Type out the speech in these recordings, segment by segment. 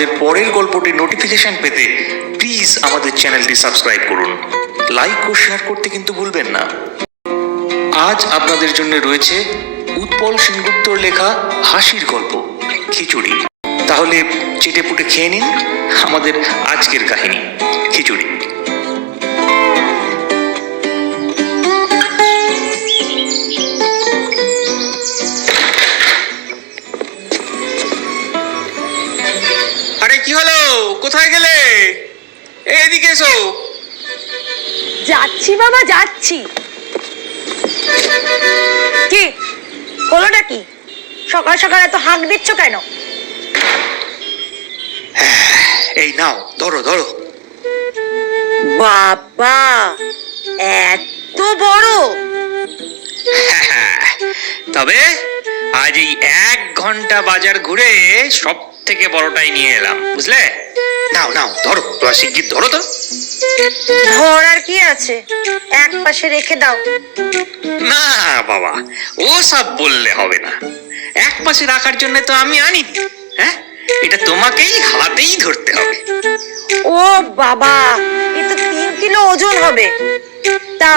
আমাদের পরের গল্পটির নোটিফিকেশন পেতে প্লিজ আমাদের চ্যানেলটি সাবস্ক্রাইব করুন। লাইক ও শেয়ার করতে কিন্তু ভুলবেন না। আজ আপনাদের জন্য রয়েছে উৎপল সেনগুপ্তর লেখা হাসির গল্প খিচুড়ি। তাহলে চেটেপুটে খেয়ে নিন আমাদের আজকের কাহিনী খিচুড়ি। আরে কি হলো, কোথায় গেলে? এদিকে এসো। যাচ্ছি বাবা, যাচ্ছি। কি হলোটা কি? সকাল সকাল এত হাঁক দিচ্ছ কেন? এই নাও, ধরো ধরো। বাবা, এত বড়! তবে আজ এই 1 ঘন্টা বাজার ঘুরে সব থেকে বড়টাই নিয়ে এলাম, বুঝলে? নাও নাও, ধরো, শিগগির ধরো তো। ধরার কি আছে, এক পাশে রেখে দাও। না বাবা, ও সব বললে হবে না। এক পাশে রাখার জন্য তো আমি আনিনি। হ্যাঁ, এটা তোমাকেই হাতেই ধরতে হবে। ও বাবা, এ তো 3 কিলো ওজন হবে। তা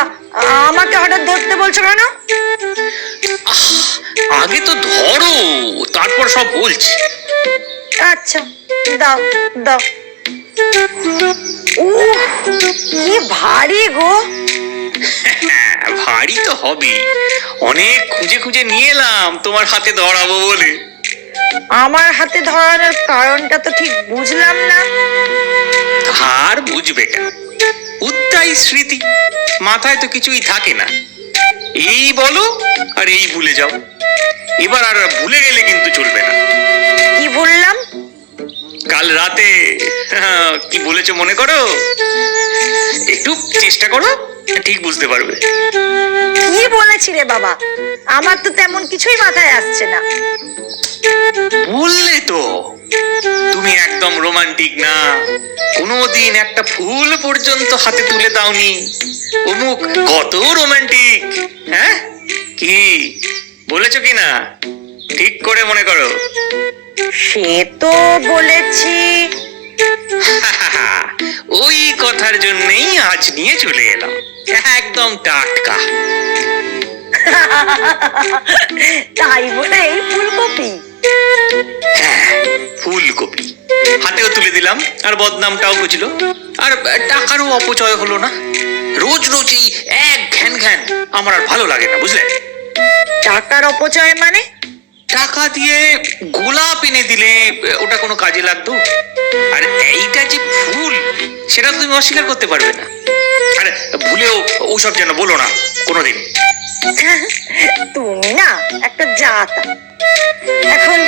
আমাকে হঠাৎ ধরতে বলছো কেন? আগে তো ধরো, তারপর সব বলছি। আচ্ছা, দাও দাও। উহ, কি ভারী গো। ভারী তো হবে, অনেক খুঁজে খুঁজে নিয়ে এলাম তোমার হাতে ধরাবো বলে। আমার হাতে ধরানোর কারণটা তো ঠিক বুঝলাম না। আর বুঝবে কেন, উত্তাই স্মৃতি, মাথায় তো কিছুই থাকে না। এই বলো আর এই ভুলে যাও। এবার আর ভুলে গেলে কিন্তু চলবে না। কি বললাম? কাল রাতে কি বলেছো মনে করো? একটু চেষ্টা করো, ঠিক বুঝতে পারবে। কি বলেছি রে বাবা? আমার তো তেমন কিছুই মাথায় আসছে না। বললে তো তুমি একদম রোমান্টিক না, কোনোদিন একটা ফুল পর্যন্ত হাতে তুলে দাওনি। অমুক কত রোমান্টিক। হ্যাঁ, কি বলেছো কি না? ঠিক করে মনে করো। সে তো বলেছি। ওই কথার জন্যই আজ নিয়ে চলে এলাম, একদম টাটকা। তাই বলে এই ফুলকপি? হ্যাঁ, ফুলকপি হাতেও তুলে দিলাম, আর বদনামটাও বুঝলো, আর টাকারও অপচয় হলো না। রোজ রোজ এই এক ঘ্যান ঘ্যান আমার আর ভালো লাগে না, বুঝলে? টাকার অপচয় মানে? টাকা দিয়ে গোলাপ এনে দিলে ওটা কোনো কাজে লাগতো? আর এইটা যে ফুল, সেটা তো তুমি অস্বীকার করতে পারবে না। আর ভুলেও ওসব যেন বলো না কোনোদিন। তুমি না একটা জাতা। এখন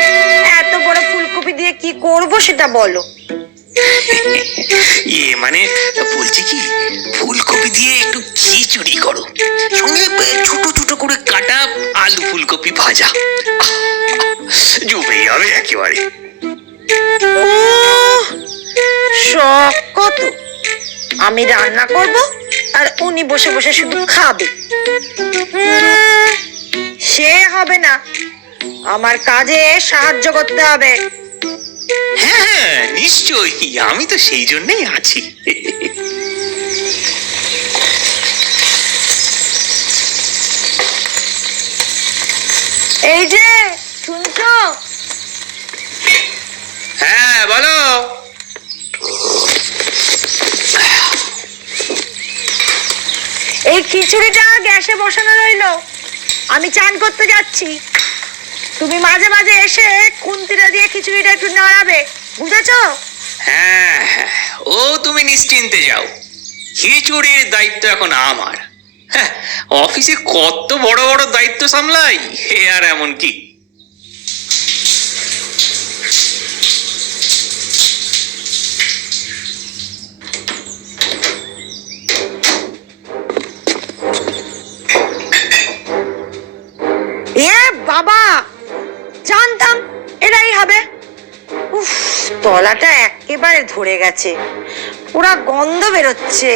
এত বড় ফুলকপি দিয়ে কি করব সেটা বলো। মানে বলছি কি, ফুলকপি দিয়ে একটু খিচুড়ি করো, সঙ্গে ছোট ছোট করে কাটা আলু ফুলকপি ভাজা। জমে যাবে একেবারে। শখ কত! আমি রান্না করব আর উনি বসে বসে শুধু খাবে। সে হবে না, আমার কাজে সাহায্য করতে হবে। হ্যাঁ নিশ্চয়ই, আমি তো সেই জন্যই আছি। এই যে শুনছো? হ্যাঁ বলো। এই খিচুড়িটা গ্যাসে বসানো রইলো, আমি চান করতে যাচ্ছি। তুমি মাঝে মাঝে এসে খুন্তিটা দিয়ে খিচুড়িটা একটু নাড়াবে, বুঝেছো? হ্যাঁ হ্যাঁ, ও তুমি নিশ্চিন্তে যাও, খিচুড়ির দায়িত্ব এখন আমার। হ্যাঁ, অফিসে কত বড় বড় দায়িত্ব সামলাই, হে আর এমন কি। এ বাবা, জানতাম এটাই হবে। উফ, তলাটা একেবারে ধরে গেছে, পুরা গন্ধ বেরোচ্ছে।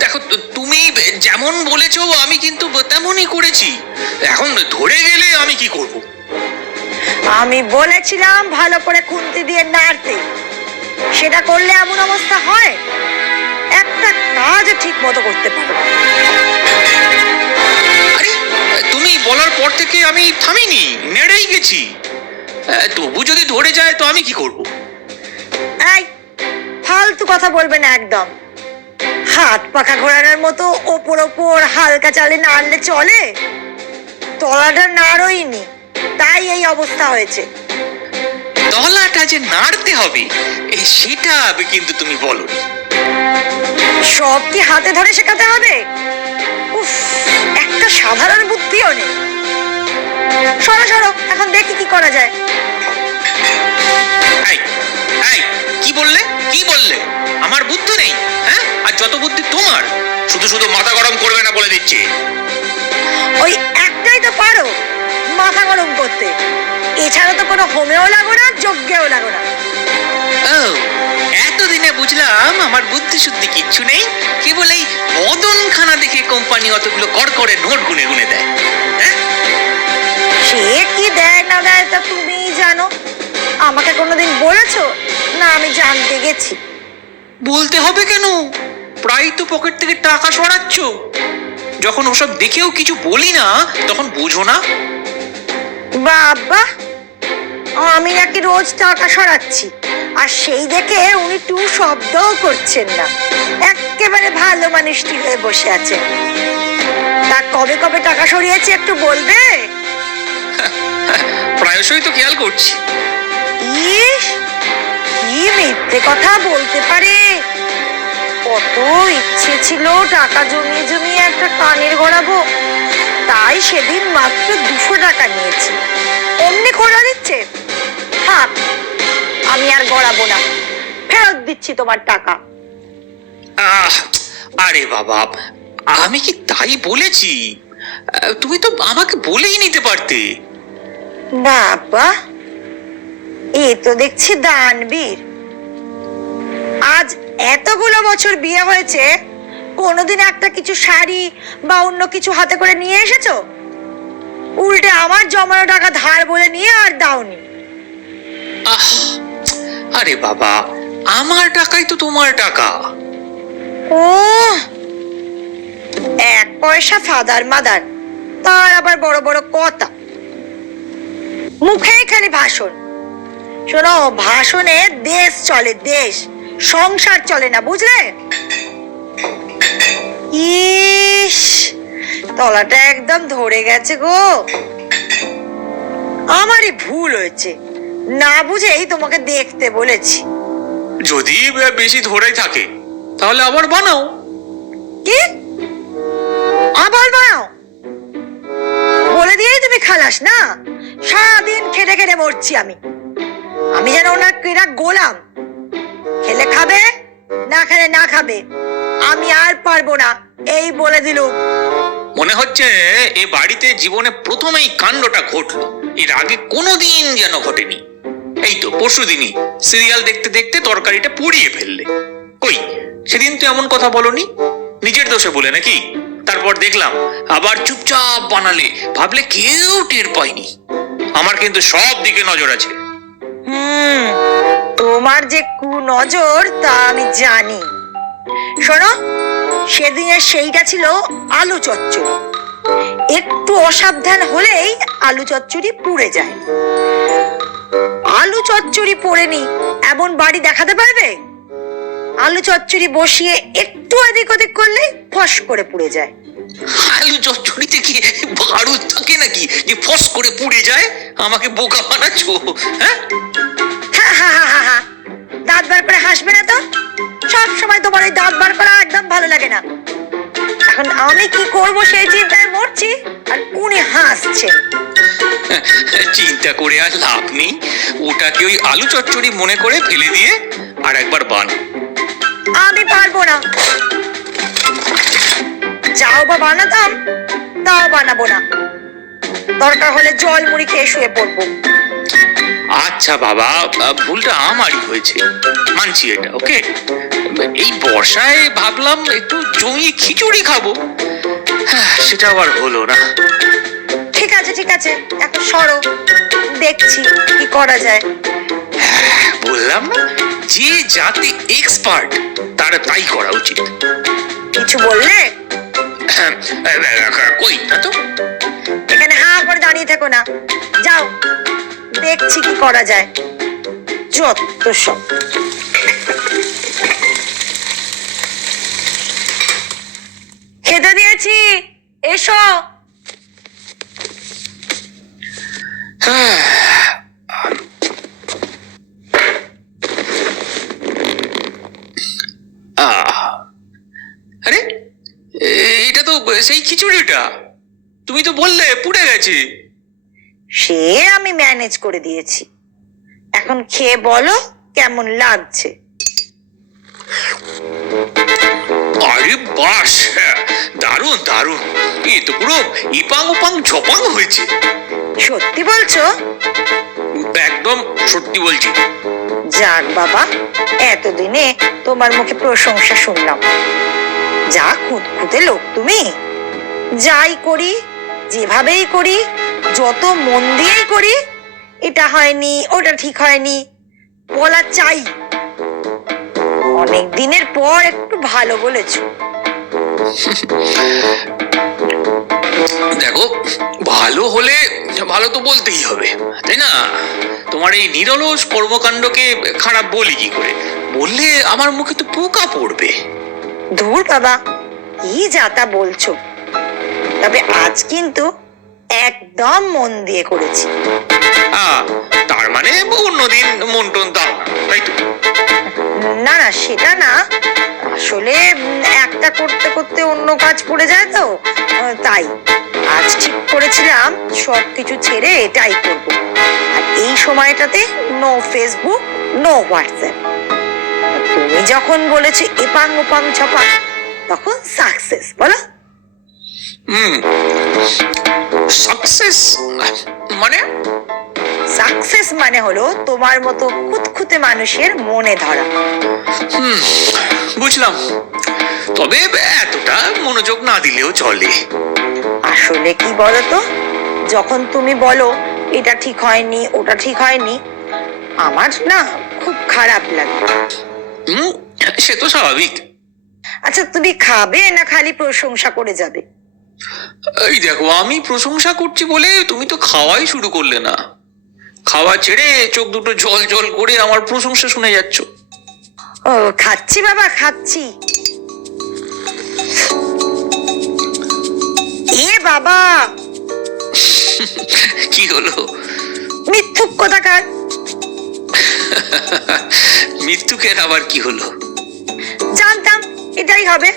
দেখো, তুমি যেমন বলেছো আমি কিন্তু তেমনই করেছি। এখন ধরে গেলে আমি কি করব? আমি বলেছিলাম ভালো করে খুন্তি দিয়ে নাড়তে, সেটা করলে এমন অবস্থা হয়? একটা কাজও ঠিক মতো করতে পারো না। আরে তুমি বলার পর থেকে আমি থামিনি, নেড়েই গেছি। তবু যদি ধরে যায় তো আমি কি করব? এই, ফালতু কথা বলবে না একদম। হাত পাখা ঘোরানোর মতো ওপর ওপর হালকা চালে নাড়লে চলে? তলাটা নাড়ইনি, তাই এই অবস্থা হয়েছে। তলাটা যে নাড়তে হবে সেটা কিন্তু তুমি বলোনি। সব কি হাতে ধরে শেখাতে হবে? উফ, একটা সাধারণ বুদ্ধিও নেই। সরো সরো, এখন দেখি কি করা যায়। এই এই কি বললে, কি বললে? আমার বুদ্ধি নেই? হ্যাঁ, আর যত বুদ্ধি তোমার। শুধু শুধু মাথা গরম করবে না বলে দিচ্ছি। ওই একটাই তো পারো মাথা গরম করতে, এছাড়া তো কোনো হোমেও লাগো না, যজ্ঞেও লাগো না। ও, এতদিনে বুঝলাম আমার বুদ্ধি শুদ্ধি কিচ্ছু নেই, কেবল এই মদনখানা দেখে কোম্পানি অতগুলো করে নোট গুনে গুনে দেয়। হ্যাঁ, সে কি দেয় না দেয় তা তুমিই জানো। আমাকে কোনোদিন বলেছো না আমি জানতে গেছি? বলতে হবে কেন? প্রায় তো পকেট থেকে টাকা সরাচ্ছ। যখন ওসব দেখেও কিছু বলি না তখন বোঝো না? বাবা, আমি নাকি রোজ টাকা সরাচ্ছি, আর সেই দেখে উনি টু শব্দও করছেন না, একেবারে ভালো মানুষটি হয়ে বসে আছেন। তা কবে কবে টাকা সরিয়েছি একটু বলবে? প্রায়শই তো খেয়াল করছি। ইস, কি মিথ্যে কথা বলতে পারে! কত ইচ্ছে ছিল টাকা জমিয়ে জমিয়ে একটা কানের গড়াবো, তাই সেদিন মাত্র 200 টাকা নিয়েছি। অমনি খোলা দিচ্ছে। থাক, আমি আর গড়াবো না, ফেরত দিচ্ছি তোমার টাকা। আরে বাবা, আমি কি তাই বলেছি? তুমি তো আমাকে বলেই নিতে পারতে। বাবা, এ তো দেখছি দানবীর। আজ এতগুলো বছর বিয়ে হয়েছে, কোনোদিন একটা কিছু শাড়ি বা অন্য কিছু হাতে করে নিয়ে এসেছো? উল্টে আমার জমানো টাকা ধার বলে নিয়ে আর দাওনি। আরে বাবা, আমার টাকাই তো তোমার টাকা। ও, এক পয়সা ফাদার মাদার, তার আবার বড় বড় কথা। মুখেই খালি ভাষণ। শোনো, ভাষণে দেশ চলে, দেশ, সংসার চলে না, বুঝলে? ইস, তলাটা একদম ধরে গেছে গো। আমারই ভুল হয়েছে, না বুঝেই তোমাকে দেখতে বলেছি। যদি বেশি ধরে থাকে তাহলে আবার বানাও। কি? আবার বানাও? বলে দিয়েই তুমি খালাস না? সারাদিন খেটে খেটে মরছি আমি। আমি যেন ওনার ক্রীড়া গোলাম। খেলে খাবে, না খেলে না খাবে। আমি আর পারবো না, এই বলে দিলুম। মনে হচ্ছে এ বাড়িতে জীবনে প্রথমেই কাণ্ডটা ঘটলো, এর আগে কোনোদিন যেন ঘটেনি। এই তো পরশুদিনই সিরিয়াল দেখতে দেখতে তরকারিটা পুড়িয়ে ফেললে। কই, সেদিন তো এমন কথা বলনি, নিজের দোষে বলে নাকি? তারপর দেখলাম আবার চুপচাপ বানালে, ভাবলে কেউ টের পায়নি। আমার কিন্তু সব দিকে নজর আছে। তোমার যে কুনজর তা আমি জানি। শোনো, সেদিনের সেইটা ছিল আলু চচ্চড়ি। একটু অসাবধান হলেই আলু চচ্চড়ি পুড়ে যায়। আলু চচ্চড়ি পোড়েনি এমন বাড়ি দেখাতে পারবে? আলু চচ্চড়ি বসিয়ে একটু এদিক ওদিক করলেই ফস করে পুড়ে যায়। আলু চচ্চড়িতে কি বারুদ থাকে নাকি যে ফস করে পুড়ে যায়? আমাকে বোকা বানাচ্ছো? হ্যাঁ, দাঁত বার করে হাসবে না তো। সব সময় তোমার ওই দাঁত বার করা একদম ভালো লাগে না। এখন আমি কি করব সেই চিন্তায় মরছি, আর উনি হাসছেন। চিন্তা করে আর লাভ নেই, ওটাকে ওই আলু চচ্চড়ি মনে করে ফেলে দিয়ে আর একবার বান। আমি পারবো না। যাও বা বানাতাম, তাও বানাবো না। দরকার হলে জল মুড়ি খেয়ে শুয়ে পড়বো। আচ্ছা বাবা, ভুলটা আমারই হয়েছে, মানছি এটা, ওকে। এই বর্ষায় ভাবলাম একটু জমিয়ে খিচুড়ি খাবো, সেটা আবার হলো না। ঠিক আছে ঠিক আছে, এখন সরো, দেখছি কি করা যায়। বললাম না, যে যাতে এক্সপার্ট তার তাই করা উচিত। কিছু বললে? কই না তো। এখানে হা করে দাঁড়িয়ে থেকো না, যাও দেখছি কি করা যায়। যত সব। খেতে দিয়েছি, এসো। আরে এটা তো সেই খিচুড়িটা, তুমি তো বললে পুড়ে গেছে। সে আমি ম্যানেজ করে দিয়েছি, এখন খেয়ে বলো কেমন লাগছে। আরে বাস, দারুণ দারুণ, এ তো পুরো ইপাং উপাং ঝপাং হয়েছে। সত্যি বলছো? একদম সত্যি বলছি। যাক বাবা, এতদিনে তোমার মুখে প্রশংসা শুনলাম। যা খুঁতখুঁতে লোক তুমি। যাই করি, যেভাবেই করি, যত মন দিয়েই করি, এটা হয়নি ওটা ঠিক হয়নি বলা চাই। অনেক দিনের পর একটু ভালো বলেছো। দেখো, ভালো হলে ভালো তো বলতেই হবে, তাই না? তোমার এই নিরলস কর্মকাণ্ডকে খারাপ বলি কি করে? বললে আমার মুখে তো পোকা পড়বে। ধুর বাবা, কি যাতা বলছো। তবে আজ কিন্তু একদম মন দিয়ে করেছি। তার মানে অন্যদিন মন টন দাও না, তাই তো? না না, সেটা না, আসলে একটা করতে করতে অন্য কাজ পড়ে যায় তো, তাই আজ ঠিক করেছিলাম সবকিছু ছেড়ে এটাই করব। আর এই সময়টাতে নো ফেসবুক, নো হোয়াটসঅ্যাপ। তুমি যখন বলেছো এপাং ওপাং ছপাং, তখন সাকসেস বলো। সাকসেস মানে? সাকসেস মানে হলো তোমার মতো খুঁতখুঁতে মানুষের মনে ধরা। বুঝলাম, তবে এতটা মনোযোগ না দিলেও চলে। আসলে কি বলতো, যখন তুমি বলো এটা ঠিক হয়নি ওটা ঠিক হয়নি, আমার না খুব খারাপ লাগে। সে তো স্বাভাবিক। আচ্ছা, তুমি খাবে না খালি প্রশংসা করে যাবে? এই দেখো, আমি প্রশংসা করছি বলে তুমি তো খাওয়াই শুরু করলে না। খাওয়া ছেড়ে চোখ দুটো জল জল করে আমার প্রশংসা শুনে যাচ্ছ। ও, খাচ্ছি বাবা, খাচ্ছি। এ বাবা, কি হলো? মিথ্যুক কোথাকার। মৃত্যুকের আবার কি হলো? জানতাম এটাই হবে।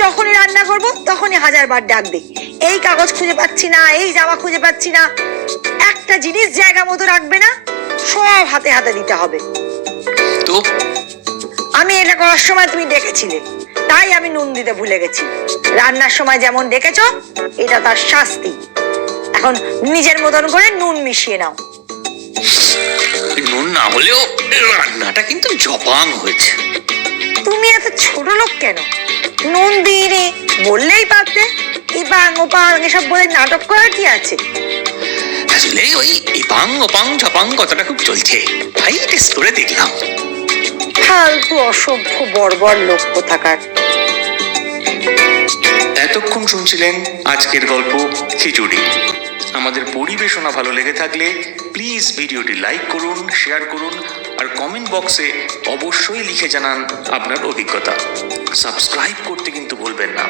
যখনই রান্না করব তখনই হাজারবার ডাকবে, এই কাগজ খুঁজে পাচ্ছি না, এই জামা খুঁজে পাচ্ছি না। একটা জিনিস জায়গা মতো রাখবে না, সব হাতে হাতে দিতে হবে। তো আমি এটা করার সময় তুমি ডেকেছিলে, তাই আমি নুন দিতে ভুলে গেছি। রান্নার সময় যেমন ডেকেছো, এটা তার শাস্তি। এখন নিজের মতন করে নুন মিশিয়ে নাও। নুন না হলেও রান্নাটা কিন্তু জপাং হয়েছে। তুমি এত ছোট লোক কেন? নুন দিইনি বললেই পারতে। ইপাং ওপাং এসব বলে নাটক করার কি আছে? আসলে ওই ইপাং ওপাং ঝপাং কথাটা খুব চলছে, তাই টেস্ট করে দেখলাম। ফালতু অসভ্য বর্বর লোক কোথাকার। এতক্ষণ শুনছিলেন আজকের গল্প খিচুড়ি। আমাদের পরিবেশনা ভালো লেগে থাকলে প্লিজ ভিডিওটি লাইক করুন, শেয়ার করুন, আর কমেন্ট বক্সে অবশ্যই লিখে জানান আপনার অভিজ্ঞতা। সাবস্ক্রাইব করতে কিন্তু ভুলবেন না।